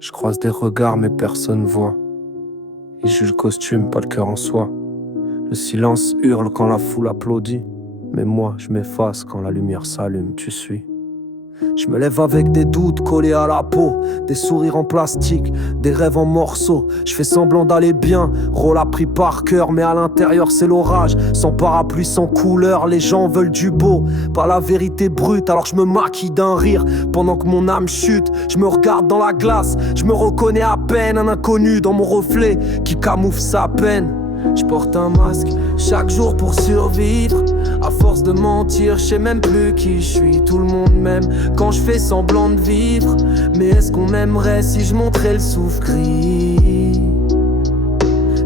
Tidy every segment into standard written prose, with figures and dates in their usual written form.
Je croise des regards mais personne voit. Ils jugent le costume, pas le cœur en soi. Le silence hurle quand la foule applaudit. Mais moi, je m'efface quand la lumière s'allume, tu suis. Je me lève avec des doutes collés à la peau, des sourires en plastique, des rêves en morceaux. Je fais semblant d'aller bien, rôle appris par cœur, mais à l'intérieur c'est l'orage. Sans parapluie, sans couleur, les gens veulent du beau, pas la vérité brute. Alors je me maquille d'un rire pendant que mon âme chute. Je me regarde dans la glace, je me reconnais à peine, un inconnu dans mon reflet qui camoufle sa peine. Je porte un masque chaque jour pour survivre. À force de mentir, je sais même plus qui je suis. Tout le monde m'aime quand je fais semblant de vivre. Mais est-ce qu'on m'aimerait si je montrais le souffle gris?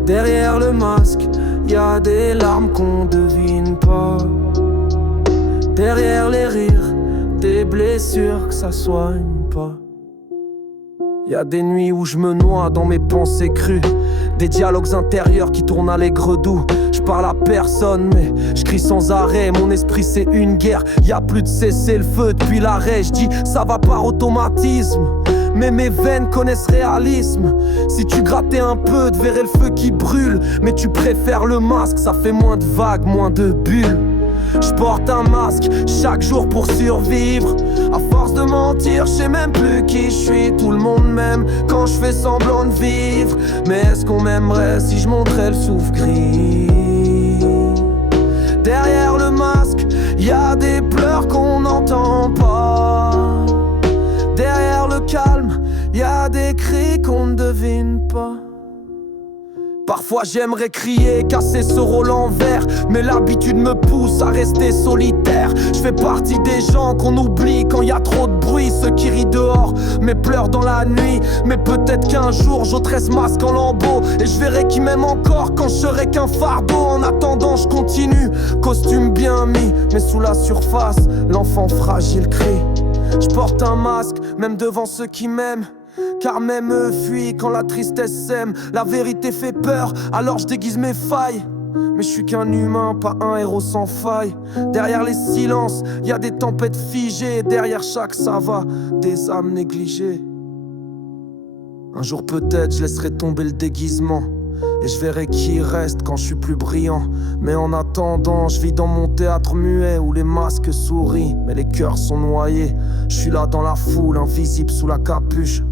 Derrière le masque, y a des larmes qu'on devine pas. Derrière les rires, des blessures que ça soigne pas. Y'a des nuits où je me noie dans mes pensées crues, des dialogues intérieurs qui tournent à l'aigre doux. Je parle à personne mais je crie sans arrêt, mon esprit c'est une guerre. Y'a plus de cessez-le-feu depuis l'arrêt. Je dis ça va par automatisme, mais mes veines connaissent réalisme. Si tu grattais un peu, tu verrais le feu qui brûle. Mais tu préfères le masque, ça fait moins de vagues, moins de bulles. Je porte un masque chaque jour pour survivre. À force de mentir, je sais même plus qui je suis. Tout le monde m'aime quand je fais semblant de vivre. Mais est-ce qu'on m'aimerait si je montrais le souffle gris? Derrière le masque, y a des pleurs qu'on n'entend pas. Derrière le calme, y a des cris qu'on ne devine pas. Parfois j'aimerais crier, casser ce rôle en verre, mais l'habitude me pousse à rester solitaire. Je fais partie des gens qu'on oublie quand y a trop de bruit. Ceux qui rient dehors, mais pleurent dans la nuit. Mais peut-être qu'un jour j'ôterai ce masque en lambeaux, et je verrai qui m'aime encore quand je serai qu'un fardeau. En attendant je continue, costume bien mis, mais sous la surface, l'enfant fragile crie. Je porte un masque, même devant ceux qui m'aiment, car même eux fuient quand la tristesse sème. La vérité fait peur, alors je déguise mes failles. Mais je suis qu'un humain, pas un héros sans faille. Derrière les silences, y a des tempêtes figées. Derrière chaque ça va, des âmes négligées. Un jour peut-être je laisserai tomber le déguisement, et je verrai qui reste quand je suis plus brillant. Mais en attendant, je vis dans mon théâtre muet où les masques sourient, mais les cœurs sont noyés. Je suis là dans la foule, invisible sous la capuche.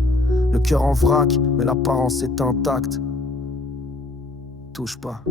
Le cœur en vrac, mais l'apparence est intacte. Touche pas.